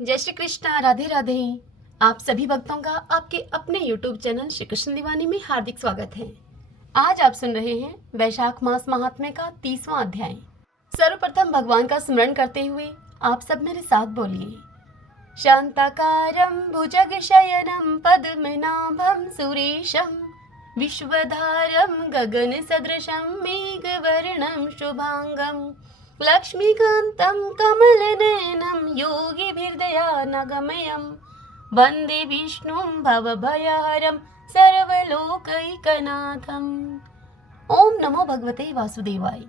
जय श्री कृष्णा, राधे राधे। आप सभी भक्तों का आपके अपने YouTube चैनल श्री कृष्ण दीवानी में हार्दिक स्वागत है। आज आप सुन रहे हैं वैशाख मास महात्म्य का 30वां अध्याय। सर्वप्रथम भगवान का स्मरण करते हुए आप सब मेरे साथ बोलिए। शांताकारं भुजगशयनं पद्मनाभं सुरेशं विश्वधारं गगनसदृशं मेघवर्णं शुभांगं लक्ष्मीकान्तं कमलनयनं योगिभिर्दयानगमयं वन्दे विष्णुं भवभयहरं सर्वलोकैकनाथम्। ओम नमो भगवते वासुदेवाय।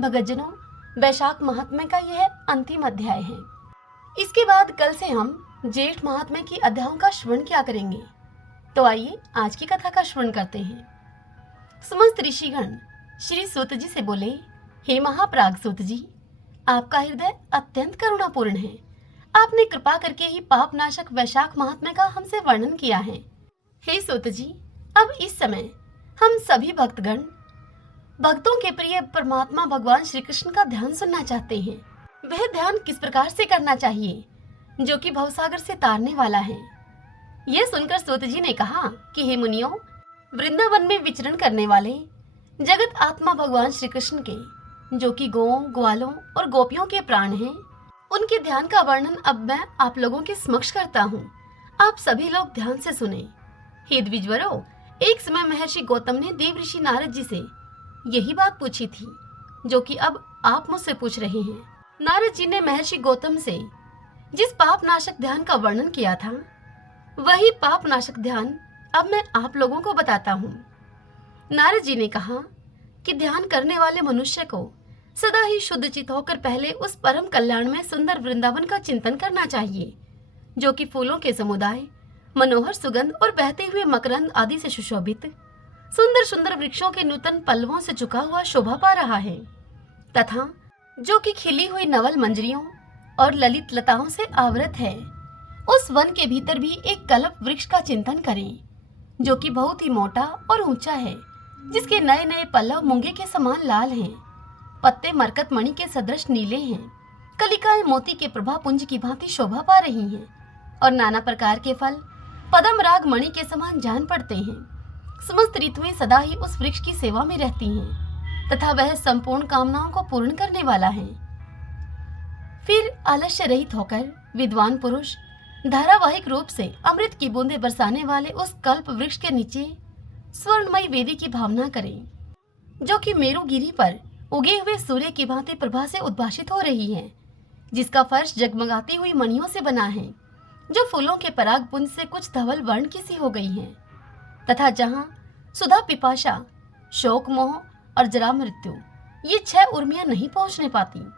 भगतजनों, वैशाख महात्म्य का यह अंतिम अध्याय है। इसके बाद कल से हम जेठ महात्म्य की अध्यायों का श्रवण क्या करेंगे। तो आइए आज की कथा का श्रवण करते हैं। समस्त ऋषिगण श्री सूत जी से बोले, हे महाप्राग सूत जी, आपका हृदय अत्यंत करुणापूर्ण है। आपने कृपा करके ही पाप नाशक वैशाख महात्म्य का हमसे वर्णन किया है। हे सूत जी, अब इस समय हम सभी भक्तगण भक्तों के प्रिय परमात्मा भगवान श्री कृष्ण का ध्यान सुनना चाहते हैं। वह ध्यान किस प्रकार से करना चाहिए जो कि भवसागर से तारने वाला है। यह सुनकर सूत जी ने कहा कि हे मुनियों, वृंदावन में विचरण करने वाले जगत आत्मा भगवान श्री कृष्ण के, जो कि गौओं, ग्वालों और गोपियों के प्राण हैं, उनके ध्यान का वर्णन अब मैं आप लोगों के समक्ष करता हूँ। आप सभी लोग ध्यान से सुने। हे द्विजवरों, एक समय महर्षि गौतम ने देव ऋषि नारद जी से यही बात पूछी थी जो कि अब आप मुझसे पूछ रहे हैं। नारद जी ने महर्षि गौतम से जिस पाप नाशक ध्यान का वर्णन किया था, वही पाप नाशक ध्यान अब मैं आप लोगों को बताता हूँ। नारद जी ने कहा कि ध्यान करने वाले मनुष्य को सदा ही शुद्ध चित होकर पहले उस परम कल्याण में सुंदर वृंदावन का चिंतन करना चाहिए, जो कि फूलों के समुदाय, मनोहर सुगंध और बहते हुए मकरंद आदि से सुशोभित सुंदर सुंदर वृक्षों के नूतन पल्लवों से झुका हुआ शोभा पा रहा है, तथा जो कि खिली हुई नवल मंजरियों और ललित लताओं से आवृत है। उस वन के भीतर भी एक कल्प वृक्ष का चिंतन करें, जो कि बहुत ही मोटा और ऊंचा है, जिसके नए नए पल्लव मूंगे के समान लाल हैं, पत्ते मरकत मणि के सदृश नीले हैं, कलिकाएं मोती के प्रभा पुंज की भांति शोभा पा रही हैं, और नाना प्रकार के फल पदम राग मणि के समान जान पड़ते हैं। समस्त ऋतुएं सदा ही उस वृक्ष की सेवा में रहती हैं, तथा वह संपूर्ण कामनाओं को पूर्ण करने वाला है। फिर आलस्य रहित होकर विद्वान पुरुष धारावाहिक रूप से अमृत की बूंदें बरसाने वाले उस कल्प वृक्ष के नीचे स्वर्णमयी वेदी की भावना करें, जो कि मेरुगिरी पर उगे हुए सूर्य की भांति प्रभा से उद्भासित हो रही है, जिसका फर्श जगमगाती हुई मणियों से बना है, जो फूलों के पराग पुंज से कुछ धवल वर्ण की सी हो गई है, तथा जहाँ सुधा, पिपाशा, शोक, मोह और जरा मृत्यु ये 6 उर्मियां नहीं पहुंचने पाती।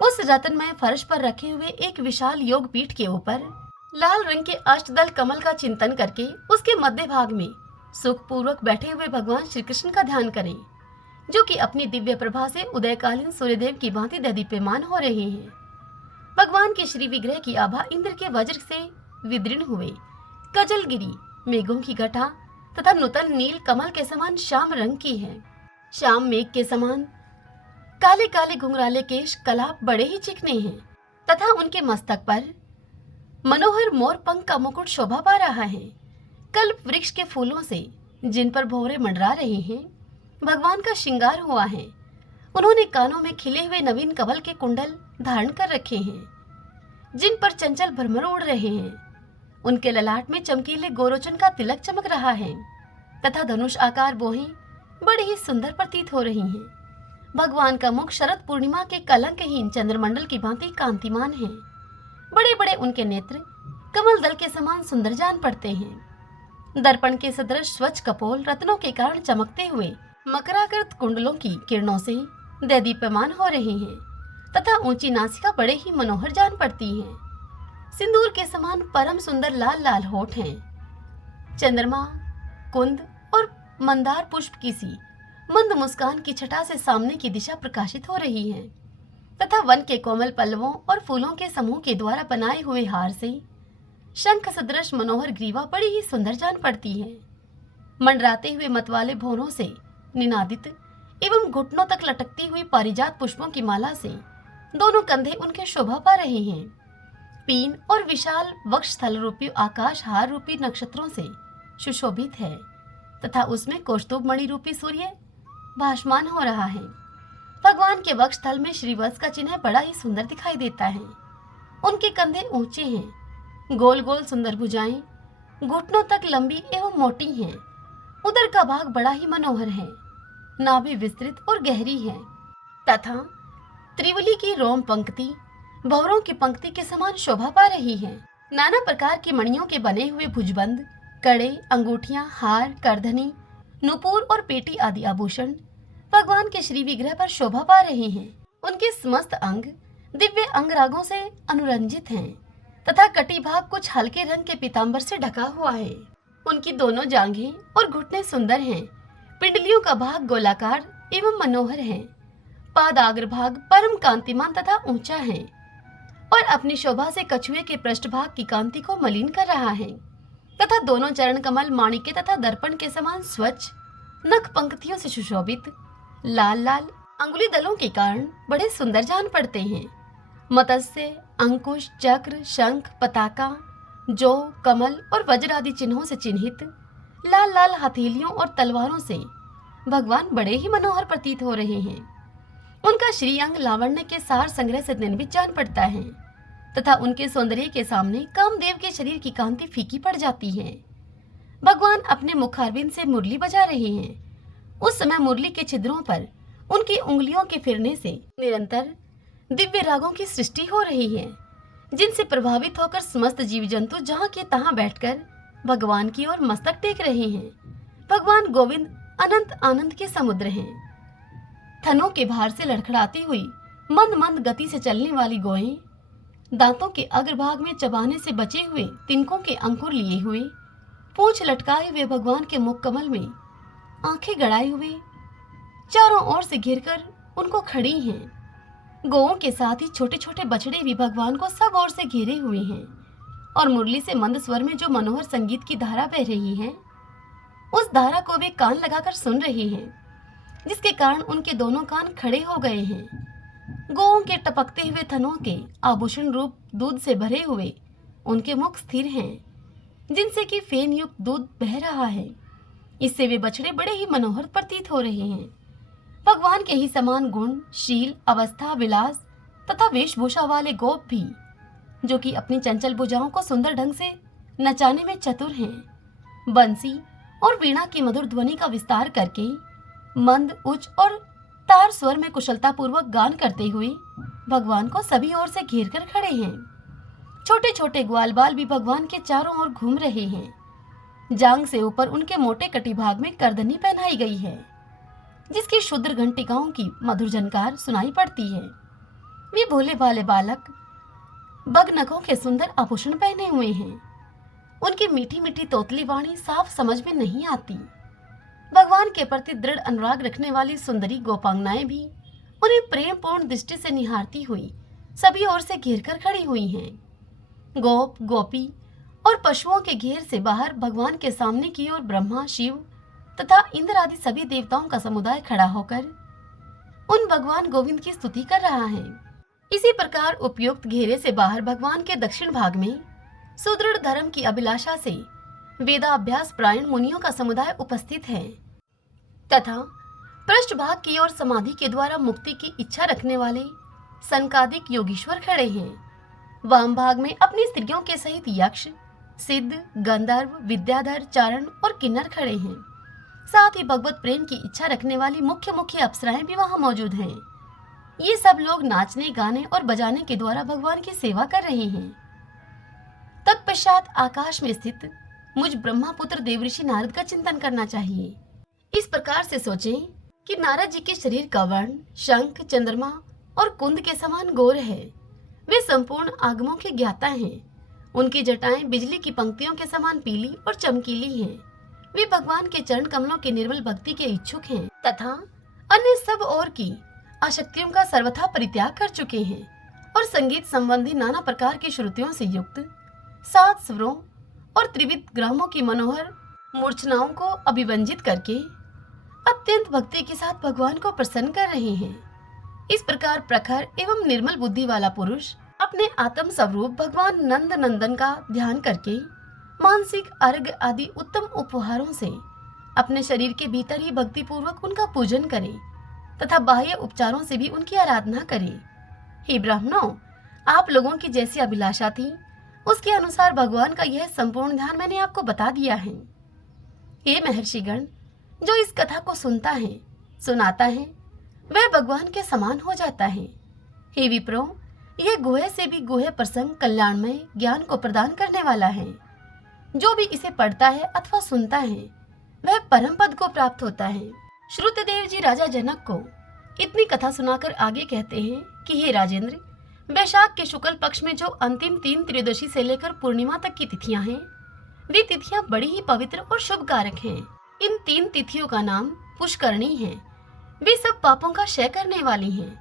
उस रत्नमय फर्श पर रखे हुए एक विशाल योग पीठ के ऊपर लाल रंग के अष्टदल कमल का चिंतन करके उसके मध्य भाग में सुखपूर्वक बैठे हुए भगवान श्री कृष्ण का ध्यान करें, जो कि अपनी दिव्य प्रभा से उदयकालीन सूर्यदेव की भांति दीप्यमान हो रहे हैं। भगवान के श्री विग्रह की आभा इंद्र के वज्र से विदीर्ण हुए कजलगिरी मेघों की घटा तथा नूतन नील कमल के समान श्याम रंग की है। श्याम मेघ के समान काले काले घुंघराले केश कलाप बड़े ही चिकने हैं, तथा उनके मस्तक पर मनोहर मोर पंख का मुकुट शोभा पा रहा है। कल्प वृक्ष के फूलों से जिन पर भौरे मंडरा रहे हैं, भगवान का श्रृंगार हुआ है। उन्होंने कानों में खिले हुए नवीन कमल के कुंडल धारण कर रखे हैं, जिन पर चंचल भ्रमर उड़ रहे हैं। उनके ललाट में चमकीले गोरोचन का तिलक चमक रहा है, तथा धनुष आकार बोहें बड़ी ही सुंदर प्रतीत हो रही हैं। भगवान का मुख शरद पूर्णिमा के कलंकहीन चंद्रमंडल की भांति कांतिमान है। बड़े बड़े उनके नेत्र कमल दल के समान सुंदर जान पड़ते हैं। दर्पण के सदृश स्वच्छ कपोल रत्नों के कारण चमकते हुए मकराकृत कुंडलों की किरणों से दैदीप्यमान हो रहे हैं, तथा ऊंची नासिका बड़े ही मनोहर जान पड़ती है। सिंदूर के समान परम सुंदर लाल लाल होठ हैं। चंद्रमा, कुंद और मंदार पुष्प की सी मंद मुस्कान की छटा से सामने की दिशा प्रकाशित हो रही है, तथा वन के कोमल पल्लवों और फूलों के समूह के द्वारा बनाए हुए हार से शंख सदृश मनोहर ग्रीवा बड़ी ही सुंदर जान पड़ती है। मंडराते हुए मतवाले भौरों से निनादित एवं घुटनों तक लटकती हुई पारिजात पुष्पों की माला से दोनों कंधे उनके शोभा पा रहे हैं। पीन और विशाल वक्षस्थल रूपी आकाश हार रूपी नक्षत्रों से सुशोभित है तथा उसमें कौस्तुभ मणि रूपी सूर्य भासमान हो रहा है। भगवान के वक्षस्थल में श्रीवत्स का चिन्ह बड़ा ही सुंदर दिखाई देता है। उनके कंधे ऊंचे हैं, गोल गोल सुंदर भुजाएं घुटनों तक लंबी एवं मोटी हैं। उदर का भाग बड़ा ही मनोहर है, नाभि विस्तृत और गहरी है तथा त्रिवली की रोम पंक्ति भंवरों की पंक्ति के समान शोभा पा रही है। नाना प्रकार की मणियों के बने हुए भुजबंद, कड़े, अंगूठियां, हार, करधनी, नुपुर और पेटी आदि आभूषण भगवान के श्री विग्रह पर शोभा पा रहे हैं। उनके समस्त अंग दिव्य अंगरागों से अनुरंजित हैं तथा कटी भाग कुछ हल्के रंग के पीतांबर से ढका हुआ है। उनकी दोनों जांघें और घुटने सुंदर हैं। पिंडलियों का भाग गोलाकार एवं मनोहर है। पादाग्र भाग परम कांतिमान तथा ऊंचा है और अपनी शोभा से कछुए के पृष्ठभाग की कांति को मलिन कर रहा है तथा दोनों चरण कमल माणिक्य तथा दर्पण के समान स्वच्छ, नख पंक्तियों से सुशोभित, लाल लाल अंगुली दलों के कारण बड़े सुंदर जान पड़ते हैं। मत्स्य, अंकुश, चक्र, शंख, पताका, जौ, कमल और वज्र आदि चिन्हों से चिन्हित लाल लाल हथेलियों और तलवारों से भगवान बड़े ही मनोहर प्रतीत हो रहे हैं। उनका श्रीअंग लावण्य के सार संग्रह से निर्मित जान पड़ता है तथा उनके सौंदर्य के सामने कामदेव के शरीर की कांति फीकी पड़ जाती है। भगवान अपने मुखारविंद से मुरली बजा रहे हैं। उस समय मुरली के छिद्रों पर उनकी उंगलियों के फिरने से निरंतर दिव्य रागों की सृष्टि हो रही है, जिनसे प्रभावित होकर समस्त जीव जंतु जहाँ के तहाँ बैठकर भगवान की ओर मस्तक टेक रहे हैं। भगवान गोविंद अनंत आनंद के समुद्र हैं। थनों के भार से लड़खड़ाती हुई मंद मंद गति से चलने वाली गोएं, दांतों के अग्रभाग में चबाने से बचे हुए तिनकों के अंकुर लिए हुए, पूंछ लटकाए हुए भगवान के मुख कमल में आंखें गड़ाए हुए चारों ओर से घिरकर उनको खड़ी हैं। गौओं के साथ ही छोटे छोटे बछड़े भी भगवान को सब ओर से घेरे हुए हैं और मुरली से मंद स्वर में जो मनोहर संगीत की धारा बह रही है, उस धारा को वे कान लगाकर सुन रहे हैं, जिसके कारण उनके दोनों कान खड़े हो गए हैं। गौओं के टपकते हुए थनों के आभूषण रूप दूध से भरे हुए उनके मुख स्थिर हैं, जिनसे कि फेन युक्त दूध बह रहा है। इससे वे बछड़े बड़े ही मनोहर प्रतीत हो रहे हैं। भगवान के ही समान गुण, शील, अवस्था, विलास तथा वेशभूषा वाले गोप भी, जो कि अपनी चंचल भुजाओं को सुंदर ढंग से नचाने में चतुर हैं, बंसी और वीणा की मधुर ध्वनि का विस्तार करके मंद, उच्च और तार स्वर में कुशलता पूर्वक गान करते हुए भगवान को सभी ओर से घेर कर खड़े हैं। छोटे छोटे ग्वाल बाल भी भगवान के चारों ओर घूम रहे हैं। जांग से ऊपर उनके मोटे कटिभाग में करधनी पहनाई गई है, जिसकी शुद्र घंटिकाओं की मधुर झनकार सुनाई पड़ती है। वे भोले भाले बालक बगनखों के सुंदर आभूषण पहने हुए हैं। उनकी मीठी मीठी तोतली वाणी साफ समझ में नहीं आती। भगवान के प्रति दृढ़ अनुराग रखने वाली सुंदरी गोपांगनाएं भी उन्हें प्रेम पूर्ण दृष्टि से निहारती हुई सभी ओर से घेर कर खड़ी हुई हैं। गोप, गोपी और पशुओं के घेर से बाहर भगवान के सामने की ओर ब्रह्मा, शिव तथा इंद्र आदि सभी देवताओं का समुदाय खड़ा होकर उन भगवान गोविंद की स्तुति कर रहा है। इसी प्रकार उपयुक्त घेरे से बाहर भगवान के दक्षिण भाग में सुदृढ़ धर्म की अभिलाषा से वेदाभ्यास प्रायण मुनियों का समुदाय उपस्थित है तथा पृष्ठभाग की ओर समाधि के द्वारा मुक्ति की इच्छा रखने वाले सनकादिक योगीश्वर खड़े हैं। वाम भाग में अपनी स्त्रियों के सहित यक्ष, सिद्ध, गंधर्व, विद्याधर, चारण और किन्नर खड़े हैं। साथ ही भगवत प्रेम की इच्छा रखने वाली मुख्य मुख्य अप्सराएं भी वहां मौजूद हैं। ये सब लोग नाचने, गाने और बजाने के द्वारा भगवान की सेवा कर रहे हैं। तत्पश्चात आकाश में स्थित मुझ ब्रह्मापुत्र देवऋषि नारद का चिंतन करना चाहिए। इस प्रकार से सोचें कि नारद जी के शरीर का वर्ण शंख, चंद्रमा और कुंद के समान गौर है। वे संपूर्ण आगमों के ज्ञाता हैं। उनकी जटाएं बिजली की पंक्तियों के समान पीली और चमकीली हैं। वे भगवान के चरण कमलों के निर्मल भक्ति के इच्छुक हैं तथा अन्य सब और की आशक्तियों का सर्वथा परित्याग कर चुके हैं और संगीत संबंधी नाना प्रकार की श्रुतियों से युक्त 7 स्वरों और त्रिविध ग्रामों की मनोहर मूर्छनाओं को अभिव्यंजित करके अत्यंत भक्ति के साथ भगवान को प्रसन्न कर रहे हैं। इस प्रकार प्रखर एवं निर्मल बुद्धि वाला पुरुष अपने आत्म स्वरूप भगवान नंद नंदन का ध्यान करके मानसिक अर्घ्य आदि उत्तम उपहारों से अपने शरीर के भीतर ही भक्ति पूर्वक उनका पूजन करे तथा बाह्य उपचारों से भी उनकी आराधना करे। हे ब्राह्मणों, आप लोगों की जैसी अभिलाषा थी उसके अनुसार भगवान का यह संपूर्ण ध्यान मैंने आपको बता दिया है। हे महर्षिगण, जो इस कथा को सुनता है, सुनाता है, वह भगवान के समान हो जाता है। हे विप्रो, यह गुहे से भी गुहे प्रसंग कल्याणमय ज्ञान को प्रदान करने वाला है। जो भी इसे पढ़ता है अथवा सुनता है वह परम पद को प्राप्त होता है। श्रुतदेव जी राजा जनक को इतनी कथा सुनाकर आगे कहते हैं कि हे राजेंद्र, वैशाख के शुक्ल पक्ष में जो अंतिम 3 त्रयोदशी से लेकर पूर्णिमा तक की तिथियां हैं, वे तिथियां बड़ी ही पवित्र और शुभ कारक हैं। इन 3 तिथियों का नाम पुष्करणी है। वे सब पापों का क्षय करने वाली हैं।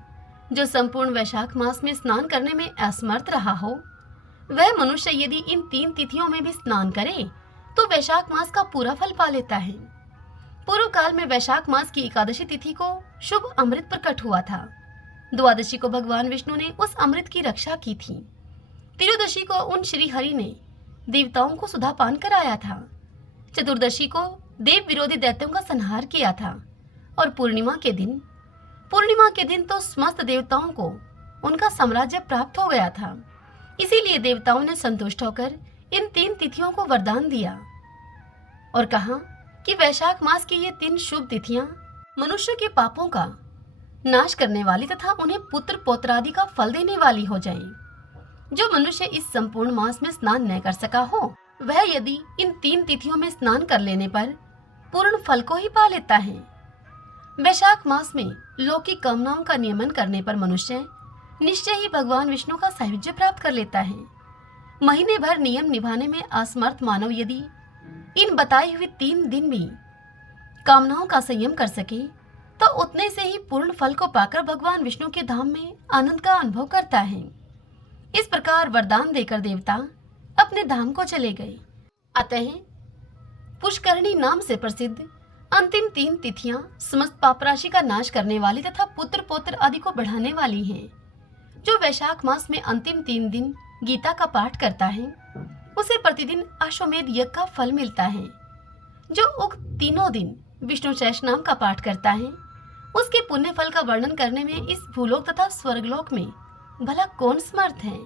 जो संपूर्ण वैशाख मास में स्नान करने में असमर्थ रहा हो, वह मनुष्य यदि इन 3 तिथियों में भी स्नान करे तो वैशाख मास का पूरा फल पा लेता है। पूर्व काल में वैशाख मास की एकादशी तिथि को शुभ अमृत प्रकट हुआ था। द्वादशी को भगवान विष्णु ने उस अमृत की रक्षा की थी। त्रयोदशी को उन श्री हरि ने देवताओं को सुधापान कराया था। चतुर्दशी को देव विरोधी दैत्यों का संहार किया था। और पूर्णिमा के दिन तो समस्त देवताओं को उनका साम्राज्य प्राप्त हो गया था। इसीलिए देवताओं ने संतुष्ट होकर इन 3 तिथियों को वरदान दिया और कहा कि वैशाख मास की ये 3 शुभ तिथियां मनुष्य के पापों का नाश करने वाली तथा उन्हें पुत्र पौत्रादि का फल देने वाली हो जाएं। जो मनुष्य इस संपूर्ण मास में स्नान न कर सका हो, वह यदि इन 3 तिथियों में स्नान कर लेने पर पूर्ण फल को ही पा लेता है। वैशाख मास में लौकिक कामनाओं का नियमन करने पर मनुष्य निश्चय ही भगवान विष्णु का सायुज्य प्राप्त कर लेता है। महीने भर नियम निभाने में असमर्थ मानव यदि इन बताई हुई 3 दिन भी कामनाओं का संयम कर सके तो उतने से ही पूर्ण फल को पाकर भगवान विष्णु के धाम में आनंद का अनुभव करता है। इस प्रकार वरदान देकर देवता अपने धाम को चले गए। अतः पुष्करणी नाम से प्रसिद्ध अंतिम 3 तिथियां समस्त पाप राशि का नाश करने वाली तथा पुत्र पौत्र आदि को बढ़ाने वाली हैं। जो वैशाख मास में अंतिम 3 दिन गीता का पाठ करता है उसे प्रतिदिन अश्वमेध यज्ञ का फल मिलता है। जो उक्त तीनों दिन विष्णु सहस्त्र नाम का पाठ करता है उसके पुण्य फल का वर्णन करने में इस भूलोक तथा स्वर्गलोक में भला कौन समर्थ है।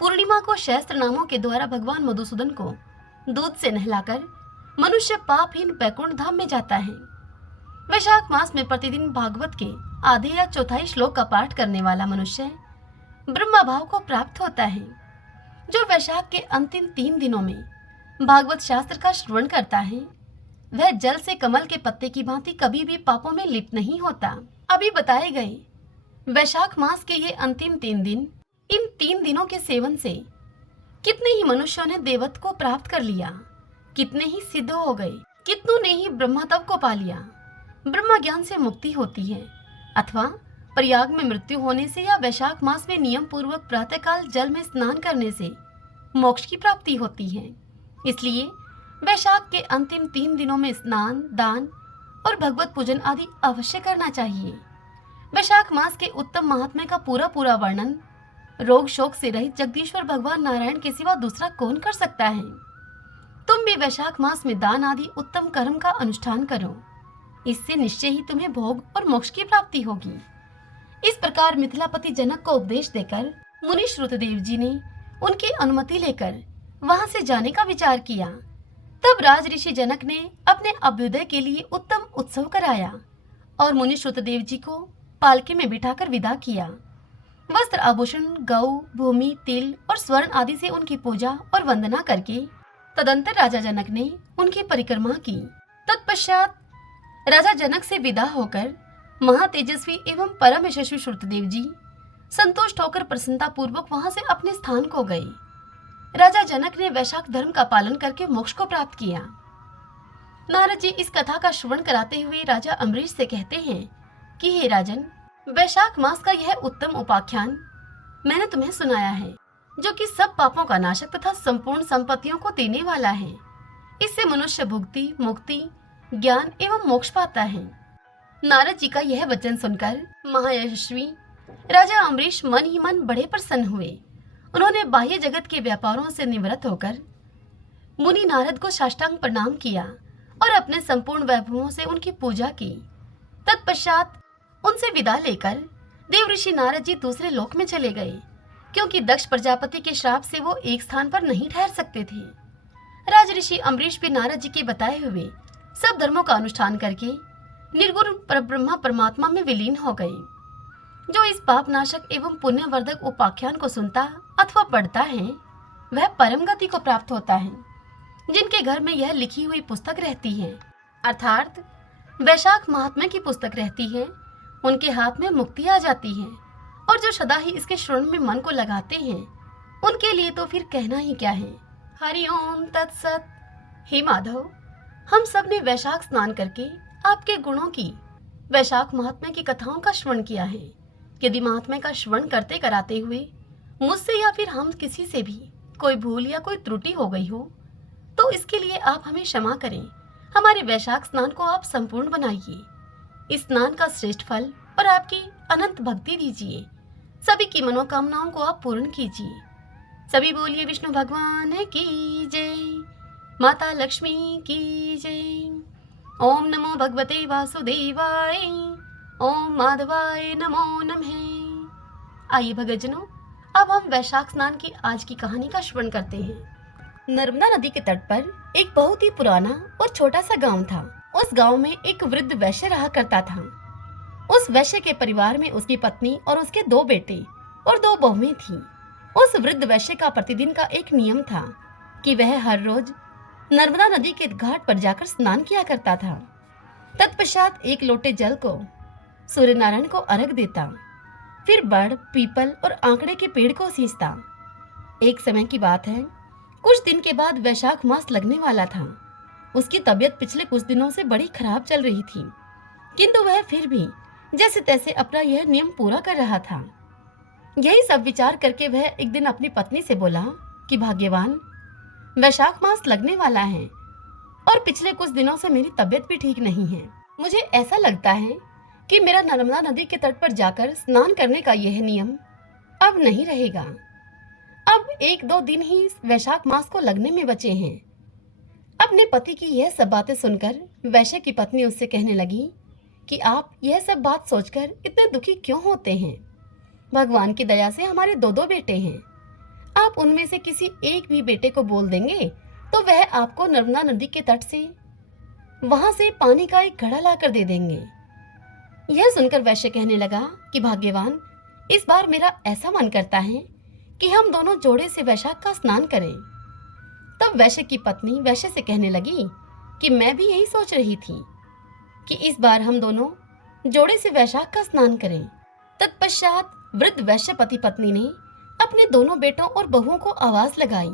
पूर्णिमा को सहस्त्र नामों के द्वारा भगवान मधुसूदन को दूध से नहलाकर मनुष्य पापहीन वैकुंठ धाम में जाता है। वैशाख मास में प्रतिदिन भागवत के आधे या चौथाई श्लोक का पाठ करने वाला मनुष्य ब्रह्म भाव को प्राप्त होता है। जो वैशाख के अंतिम 3 दिनों में भागवत शास्त्र का श्रवण करता है वह जल से कमल के पत्ते की भांति कभी भी पापों में लिप्त नहीं होता। अभी बताए गए वैशाख मास के ये अंतिम 3 दिन, इन 3 दिनों के सेवन से कितने ही मनुष्यों ने देवत्व को प्राप्त कर लिया, कितने ही सिद्ध हो गए, कितनों ने ही ब्रह्मत्व को पा लिया। ब्रह्म ज्ञान से मुक्ति होती है अथवा प्रयाग में मृत्यु होने से या वैशाख मास में नियम पूर्वक प्रातःकाल जल में स्नान करने से मोक्ष की प्राप्ति होती है। इसलिए वैशाख के अंतिम 3 दिनों में स्नान, दान और भगवत पूजन आदि अवश्य करना चाहिए। वैशाख मास के उत्तम महात्म्य का पूरा वर्णन रोग शोक से रहित जगदीश्वर भगवान नारायण के सिवा दूसरा कौन कर सकता है। तुम भी वैशाख मास में दान आदि उत्तम कर्म का अनुष्ठान करो, इससे निश्चय ही तुम्हें भोग और मोक्ष की प्राप्ति होगी। इस प्रकार मिथिलापति जनक को उपदेश देकर मुनि श्रुतदेव जी ने उनकी अनुमति लेकर वहां से जाने का विचार किया। तब राज ऋषि जनक ने अपने अभ्युदय के लिए उत्तम उत्सव कराया और मुनि श्रुतदेव जी को पालकी में बिठाकर विदा किया। वस्त्र आभूषण, गौ, भूमि, तिल और स्वर्ण आदि से उनकी पूजा और वंदना करके तदंतर राजा जनक ने उनकी परिक्रमा की। तत्पश्चात राजा जनक से विदा होकर महातेजस्वी एवं परम यशस्वी श्रुतदेव जी संतुष्ट होकर प्रसन्नता पूर्वक वहां से अपने स्थान को गए। राजा जनक ने वैशाख धर्म का पालन करके मोक्ष को प्राप्त किया। नारद जी इस कथा का श्रवण कराते हुए राजा अम्बरीश से कहते हैं कि हे राजन, वैशाख मास का यह उत्तम उपाख्यान मैंने तुम्हें सुनाया है, जो कि सब पापों का नाशक तथा संपूर्ण संपत्तियों को देने वाला है। इससे मनुष्य भुक्ति, मुक्ति, ज्ञान एवं मोक्ष पाता है। नारद जी का यह वचन सुनकर महायशस्वी राजा अम्बरीश मन ही मन बड़े प्रसन्न हुए उन्होंने बाह्य जगत के व्यापारों से निवृत्त होकर मुनि नारद को साष्टांग प्रणाम किया और अपने संपूर्ण वैभवों से उनकी पूजा की। तत्पश्चात उनसे विदा लेकर देव ऋषि नारद जी दूसरे लोक में चले गए, क्योंकि दक्ष प्रजापति के श्राप से वो एक स्थान पर नहीं ठहर सकते थे। राज ऋषि अम्बरीश भी नारद जी के बताए हुए सब धर्मों का अनुष्ठान करके निर्गुण परब्रह्मा परमात्मा में विलीन हो गए। जो इस पाप नाशक एवं पुण्यवर्धक उपाख्यान को सुनता अथवा पढ़ता है वह परम गति को प्राप्त होता है। जिनके घर में यह लिखी हुई पुस्तक रहती है, अर्थात वैशाख महात्म्य की पुस्तक रहती है, उनके हाथ में मुक्ति आ जाती है। और जो सदा ही इसके श्रवण में मन को लगाते हैं उनके लिए तो फिर कहना ही क्या है। हरि ओम तत्सत। हे माधव, हम सब ने वैशाख स्नान करके आपके गुणों की, वैशाख महात्म्य की कथाओं का श्रवण किया है। यदि महात्म्य का श्रवण करते कराते हुए मुझसे या फिर हम किसी से भी कोई भूल या कोई त्रुटि हो गई हो तो इसके लिए आप हमें क्षमा करें। हमारे वैशाख स्नान को आप संपूर्ण बनाइए। इस स्नान का श्रेष्ठ फल और आपकी अनंत भक्ति दीजिए। सभी की मनोकामनाओं को आप पूर्ण कीजिए। सभी बोलिए विष्णु भगवान की जय, माता लक्ष्मी की जय। ओम नमो भगवते वासुदेवाय, ओम माधवाय नमो नमः। आइए भगतजनों, अब हम वैशाख स्नान की आज की कहानी का श्रवण करते हैं। नर्मदा नदी के तट पर एक बहुत ही पुराना और छोटा सा गांव था। उस गांव में एक वृद्ध वैश्य रहा करता था। उस वैश्य के परिवार में उसकी पत्नी और उसके 2 बेटे और 2 बहुएं थीं। उस वृद्ध वैश्य का प्रतिदिन का एक नियम था कि वह हर रोज नर्मदा नदी के घाट पर जाकर स्नान किया करता था। तत्पश्चात 1 लोटे जल को सूर्य नारायण को अर्घ देता, फिर बड़, पीपल और आंकड़े के पेड़ को सींचता। एक समय की बात है, कुछ दिन के बाद वैशाख मास लगने वाला था। उसकी तबीयत पिछले कुछ दिनों से बड़ी खराब चल रही थी, किंतु वह फिर भी जैसे तैसे अपना यह नियम पूरा कर रहा था। यही सब विचार करके वह एक दिन अपनी पत्नी से बोला कि भाग्यवान, वैशाख मास लगने वाला है और पिछले कुछ दिनों से मेरी तबीयत भी ठीक नहीं है। मुझे ऐसा लगता है कि मेरा नर्मदा नदी के तट पर जाकर स्नान करने का यह नियम अब नहीं रहेगा। अब 1-2 दिन ही वैशाख मास को लगने में बचे हैं। अपने पति की यह सब बातें सुनकर वैश्य की पत्नी उससे कहने लगी कि आप यह सब बात सोचकर इतने दुखी क्यों होते हैं। भगवान की दया से हमारे 2-2 बेटे हैं। आप उनमें से किसी एक भी बेटे को बोल देंगे तो वह आपको नर्मदा नदी के तट से वहां से पानी का एक घड़ा लाकर दे देंगे। यह सुनकर वैश्य कहने लगा कि भाग्यवान, इस बार मेरा ऐसा मन करता है कि हम दोनों जोड़े से वैशाख का स्नान करें। तब वैश्य की पत्नी वैश्य से कहने लगी कि मैं भी यही सोच रही थी कि इस बार हम दोनों जोड़े से वैशाख का स्नान करें। तत्पश्चात वृद्ध वैश्य पति पत्नी ने अपने दोनों बेटों और बहुओं को आवाज लगाई,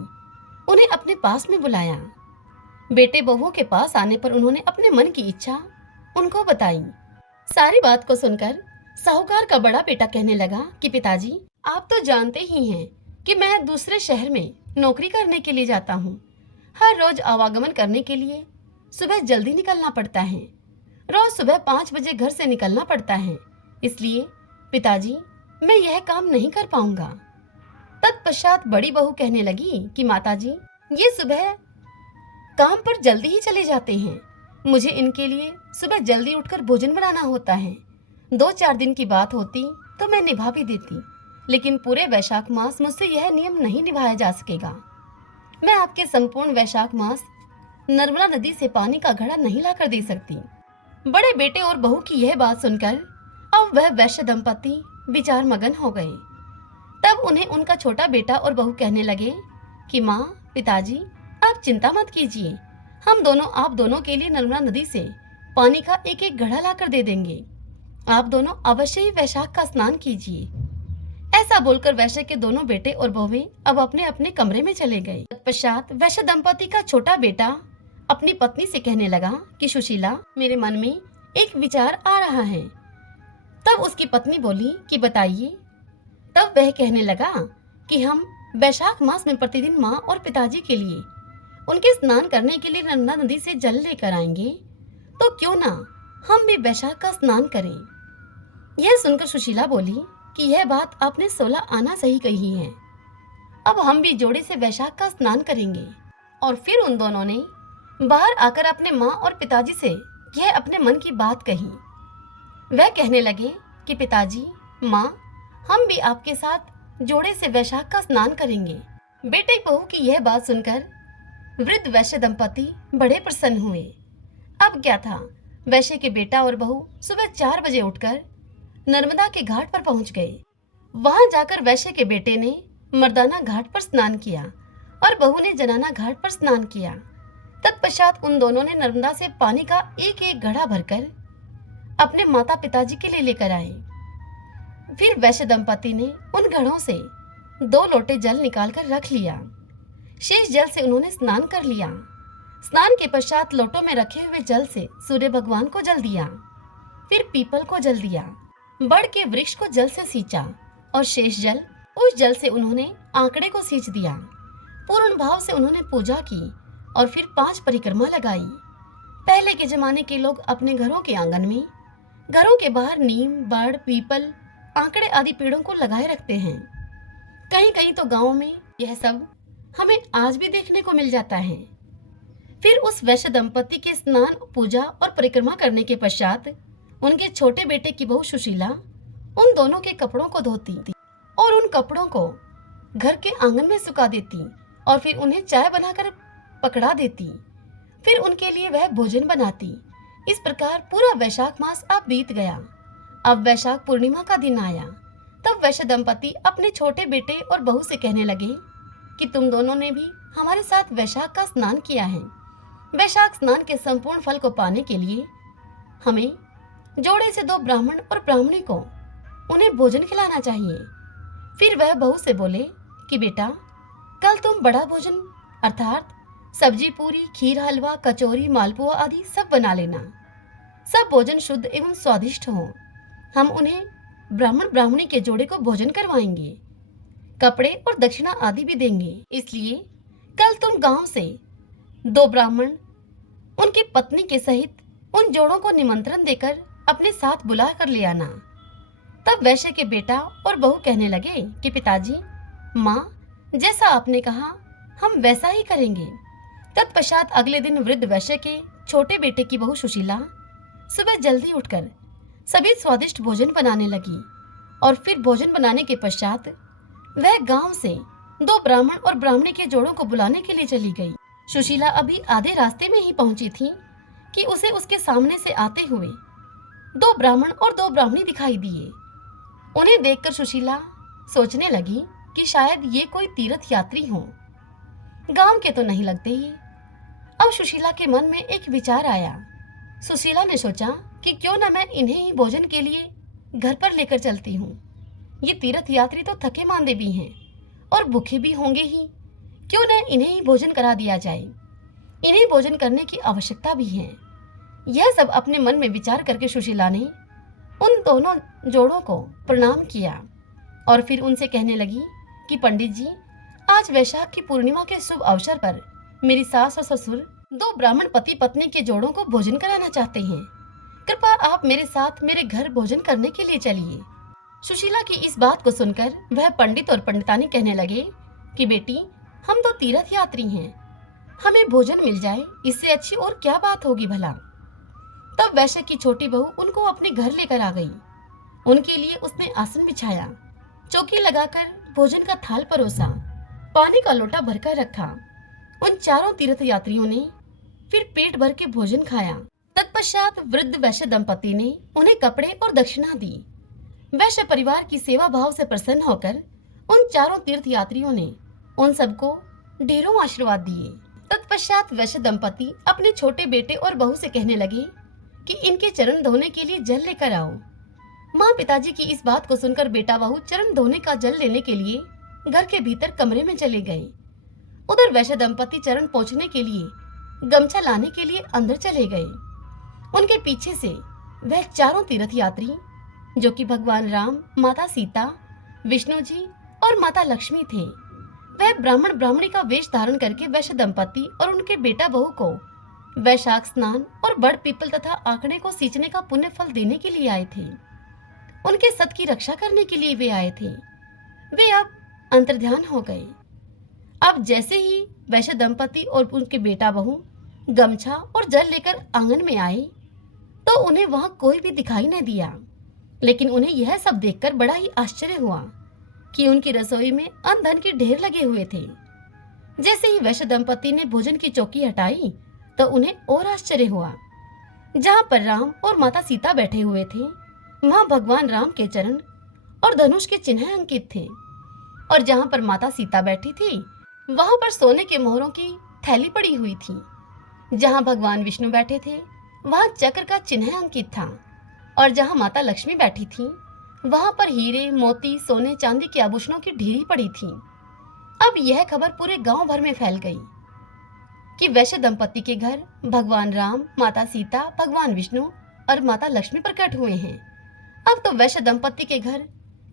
उन्हें अपने पास में बुलाया। बेटे बहुओं के पास आने पर उन्होंने अपने मन की इच्छा उनको बताई। सारी बात को सुनकर साहूकार का बड़ा बेटा कहने लगा कि पिताजी, आप तो जानते ही हैं कि मैं दूसरे शहर में नौकरी करने के लिए जाता हूँ। हर रोज आवागमन करने के लिए सुबह जल्दी निकलना पड़ता है। रोज सुबह 5 बजे घर से निकलना पड़ता है। इसलिए पिताजी, मैं यह काम नहीं कर पाऊंगा। तत्पश्चात बड़ी बहू कहने लगी कि माताजी, ये सुबह काम पर जल्दी ही चले जाते हैं। मुझे इनके लिए सुबह जल्दी उठकर भोजन बनाना होता है। 2-4 दिन की बात होती तो मैं निभा भी देती, लेकिन पूरे वैशाख मास मुझसे यह नियम नहीं निभाया जा सकेगा। मैं आपके संपूर्ण वैशाख मास नर्मदा नदी से पानी का घड़ा नहीं लाकर दे सकती। बड़े बेटे और बहू की यह बात सुनकर अब वह वैश्य दंपति विचार मगन हो गए। तब उन्हें उनका छोटा बेटा और बहू कहने लगे कि माँ, पिताजी, आप चिंता मत कीजिए, हम दोनों आप दोनों के लिए नर्मदा नदी से पानी का एक घड़ा लाकर दे देंगे। आप दोनों अवश्य ही वैशाख का स्नान कीजिए। ऐसा बोलकर वैश्य के दोनों बेटे और बहुएं अब अपने अपने कमरे में चले गए। तत्पश्चात वैश्य दंपति का छोटा बेटा अपनी पत्नी से कहने लगा कि सुशीला, मेरे मन में एक विचार आ रहा है। तब उसकी पत्नी बोली कि बताइए। तब वह कहने लगा कि हम वैशाख मास में प्रतिदिन माँ और पिताजी के लिए उनके स्नान करने के लिए नर्मदा नदी से जल लेकर आएंगे, तो क्यों ना हम भी वैशाख का स्नान करें। यह सुनकर सुशीला बोली कि यह बात आपने 16 आना सही कही है। अब हम भी जोड़े से वैशाख का स्नान करेंगे। और फिर उन दोनों ने बाहर आकर अपने माँ और पिताजी से यह अपने मन की बात कही। वह कहने लगे कि पिताजी, माँ, हम भी आपके साथ जोड़े से वैशाख का स्नान करेंगे। बेटे बहू की यह बात सुनकर वृद्ध वैश्य दंपति बड़े प्रसन्न हुए। अब क्या था, वैश्य के बेटा और बहू सुबह 4 बजे उठकर नर्मदा के घाट पर पहुंच गए। वहां जाकर वैश्य के बेटे ने मर्दाना घाट पर स्नान किया और बहू ने जनाना घाट पर स्नान किया। तत्पश्चात उन दोनों ने नर्मदा से पानी का एक एक घड़ा भरकर अपने माता पिताजी के लिए लेकर आए। फिर वैश्य दंपति ने उन घड़ों से 2 लोटे जल निकालकर रख लिया। शेष जल से उन्होंने स्नान कर लिया। स्नान के पश्चात लोटों में रखे हुए जल से सूर्य भगवान को जल दिया, फिर पीपल को जल दिया, बड़ के वृक्ष को जल से सींचा और शेष जल, उस जल से उन्होंने आंकड़े को सींच दिया। पूर्ण भाव से उन्होंने पूजा की और फिर 5 परिक्रमा लगाई। पहले के जमाने के लोग अपने घरों के आंगन में, घरों के बाहर नीम, बड़, पीपल, आंकड़े आदि पेड़ों को लगाए रखते हैं। कहीं कहीं तो गाँव में यह सब हमें आज भी देखने को मिल जाता है। फिर उस वैश्य दंपति के स्नान, पूजा और परिक्रमा करने के पश्चात उनके छोटे बेटे की बहू सुशीला उन दोनों के कपड़ों को धोती और उन कपड़ों को घर के आंगन में सुखा देती और फिर उन्हें चाय बनाकर पकड़ा देती। फिर उनके लिए वह भोजन बनाती। इस प्रकार पूरा वैशाख मास अब बीत गया। अब वैशाख पूर्णिमा का दिन आया। तब वैश्य दंपति अपने छोटे बेटे और बहू से कहने लगे कि तुम दोनों ने भी हमारे साथ वैशाख का स्नान किया है। वैशाख स्नान के संपूर्ण फल को पाने के लिए हमें जोड़े से 2 ब्राह्मण और ब्राह्मणी को उन्हें भोजन खिलाना चाहिए। फिर वह बहू से बोले कि बेटा, कल तुम बड़ा भोजन अर्थात सब्जी, पूरी, खीर, हलवा, कचौरी, मालपुआ आदि सब बना लेना। सब भोजन शुद्ध एवं स्वादिष्ट हो। हम उन्हें ब्राह्मण ब्राह्मणी के जोड़े को भोजन करवाएंगे, कपड़े और दक्षिणा आदि भी देंगे। इसलिए कल तुम गांव से 2 ब्राह्मण उनकी पत्नी के सहित उन जोड़ों को निमंत्रण देकर अपने साथ बुला कर ले आना। तब वैश्य के बेटा और बहू कहने लगे कि पिताजी, माँ, जैसा आपने कहा हम वैसा ही करेंगे। तत्पश्चात अगले दिन वृद्ध वैश्य के छोटे बेटे की बहू सुशीला सुबह जल्दी उठकर सभी स्वादिष्ट भोजन बनाने लगी और फिर भोजन बनाने के पश्चात वह गांव से 2 ब्राह्मण और ब्राह्मणी के जोड़ों को बुलाने के लिए चली गई। सुशीला अभी आधे रास्ते में ही पहुंची थी कि उसे उसके सामने से आते हुए 2 ब्राह्मण और 2 ब्राह्मणी दिखाई दिए। उन्हें देखकर सुशीला सोचने लगी कि शायद ये कोई तीर्थ यात्री हों। गांव के तो नहीं लगते ही। अब सुशीला के मन में एक विचार आया। सुशीला ने सोचा कि क्यों न मैं इन्हें ही भोजन के लिए घर पर लेकर चलती हूँ। ये तीर्थ यात्री तो थके मांदे भी हैं और भूखे भी होंगे ही। क्यों न इन्हें ही भोजन करा दिया जाए। इन्हें भोजन करने की आवश्यकता भी है। यह सब अपने मन में विचार करके सुशीला ने उन दोनों जोड़ों को प्रणाम किया और फिर उनसे कहने लगी कि पंडित जी, आज वैशाख की पूर्णिमा के शुभ अवसर पर मेरी सास और ससुर 2 ब्राह्मण पति पत्नी के जोड़ों को भोजन कराना चाहते हैं। कृपया आप मेरे साथ मेरे घर भोजन करने के लिए चलिए। सुशीला की इस बात को सुनकर वह पंडित और पंडितानी कहने लगे कि बेटी, हम तो तीर्थ यात्री हैं, हमें भोजन मिल जाए इससे अच्छी और क्या बात होगी भला। तब वैश्य की छोटी बहू उनको अपने घर लेकर आ गई। उनके लिए उसने आसन बिछाया, चौकी लगाकर भोजन का थाल परोसा, पानी का लोटा भरकर रखा। उन चारों तीर्थ यात्रियों ने फिर पेट भर के भोजन खाया। तत्पश्चात वृद्ध वैश्य दंपति ने उन्हें कपड़े और दक्षिणा दी। वैश्य परिवार की सेवा भाव से प्रसन्न होकर उन चारों तीर्थ यात्रियों ने उन सबको ढेरों आशीर्वाद दिए। तत्पश्चात वैश्य दंपति अपने छोटे बेटे और बहू से कहने लगे कि इनके चरण धोने के लिए जल लेकर आओ। माँ पिताजी की इस बात को सुनकर बेटा बहू चरण धोने का जल लेने के लिए घर के भीतर कमरे में चले गए। उधर वैश्य दंपति चरण पोंछने के लिए गमछा लाने के लिए अंदर चले गए। उनके पीछे से वह चारों तीर्थ यात्री, जो कि भगवान राम, माता सीता, विष्णु जी और माता लक्ष्मी थे, वह ब्राह्मण ब्राह्मणी का वेश धारण करके वैश्य दंपति और उनके बेटा बहू को वैशाख स्नान और बड़ पीपल तथा आंकड़े को सींचने का पुण्य फल देने के लिए आए थे। उनके सत की रक्षा करने के लिए वे आए थे। वे अब अंतर्ध्यान हो गए। अब जैसे ही वैश्य दंपति और उनके बेटा बहू गमछा और जल लेकर आंगन में आए तो उन्हें वहां कोई भी दिखाई न दिया। लेकिन उन्हें यह सब देखकर बड़ा ही आश्चर्य हुआ कि उनकी रसोई में अन्न धन के ढेर लगे हुए थे। जैसे ही वैश्य दंपति ने भोजन की चौकी हटाई तो उन्हें और आश्चर्य हुआ। जहां पर राम और माता सीता बैठे हुए थे वहां भगवान राम के चरण और धनुष के चिन्ह अंकित थे, और जहां पर माता सीता बैठी थी वहां पर सोने के मोहरों की थैली पड़ी हुई थी। जहां भगवान विष्णु बैठे थे वहां चक्र का चिन्ह अंकित था, और जहां माता लक्ष्मी बैठी थी वहां पर हीरे मोती सोने चांदी के आभूषणों की ढेरी पड़ी थी। अब यह खबर पूरे गांव भर में फैल गई कि वैश्य दंपति के घर भगवान राम, माता सीता, भगवान विष्णु और माता लक्ष्मी प्रकट हुए हैं। अब तो वैश्य दंपति के घर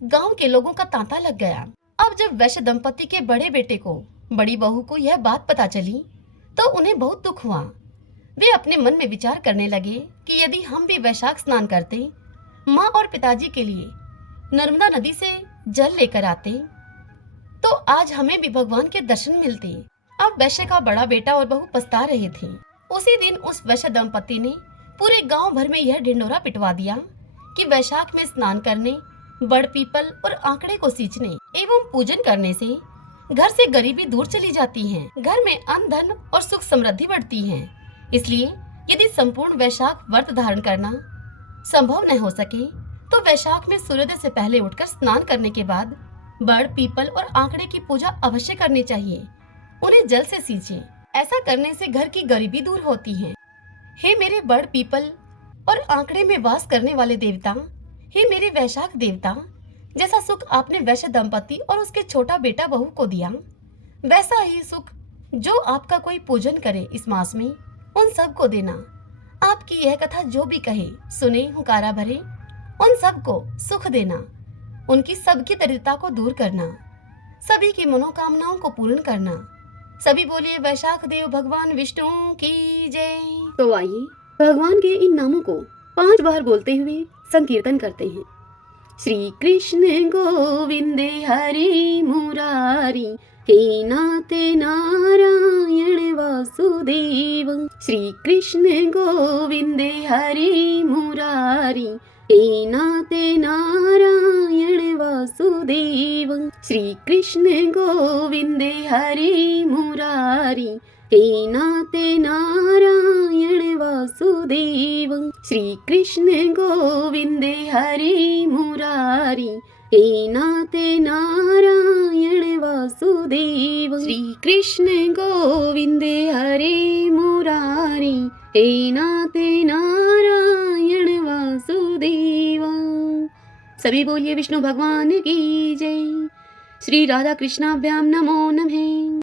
गांव के लोगों का तांता लग गया। अब जब वैश्य दंपति के बड़े बेटे को, बड़ी बहू को यह बात पता चली तो उन्हें बहुत दुख हुआ। वे अपने मन में विचार करने लगे कि यदि हम भी वैशाख स्नान करते, माँ और पिताजी के लिए नर्मदा नदी से जल लेकर आते तो आज हमें भी भगवान के दर्शन मिलते। अब वैश्य का बड़ा बेटा और बहू पछता रहे थे। उसी दिन उस वैश्य दंपति ने पूरे गांव भर में यह ढिंढोरा पिटवा दिया कि वैशाख में स्नान करने, बड़ पीपल और आंकड़े को सींचने एवं पूजन करने से घर से गरीबी दूर चली जाती है, घर में अन्न धन और सुख समृद्धि बढ़ती है। इसलिए यदि संपूर्ण वैशाख व्रत धारण करना संभव न हो सके तो वैशाख में सूर्योदय से पहले उठकर स्नान करने के बाद बड़ पीपल और आंकड़े की पूजा अवश्य करनी चाहिए। उन्हें जल से सींचे। ऐसा करने से घर की गरीबी दूर होती है। हे मेरे बड़ पीपल और आंकड़े में वास करने वाले देवता, हे मेरे वैशाख देवता, जैसा सुख आपने वैश्य दंपति और उसके छोटा बेटा बहू को दिया, वैसा ही सुख जो आपका कोई पूजन करे इस मास में उन सब को देना। आपकी यह कथा जो भी कहे, सुने, हुकारा भरे, उन सब को सुख देना, उनकी सबकी दरिद्रता को दूर करना, सभी की मनोकामनाओं को पूर्ण करना। सभी बोलिए वैशाख देव भगवान विष्णु की जय। तो आइए भगवान के इन नामों को 5 बार बोलते हुए संकीर्तन करते हैं। श्री कृष्ण गोविंद हरि मुरारी, हे नाथ नारायण वासुदेव। श्री कृष्ण गोविंद हरि मुरारी, हे नाथ नारायण वासुदेव। श्री कृष्ण गोविंद हरि मुरारी, हे नाथ नारायण वासुदेव। श्री कृष्ण गोविंद हरि मुरारी, हे नाथ नारायण वासुदेव। श्री कृष्ण गोविंद हरि मुरारी, हे नाथ नारायण वासुदेव। सभी बोलिए विष्णु भगवान की जय। श्री राधा कृष्णाभ्याम नमो नमः।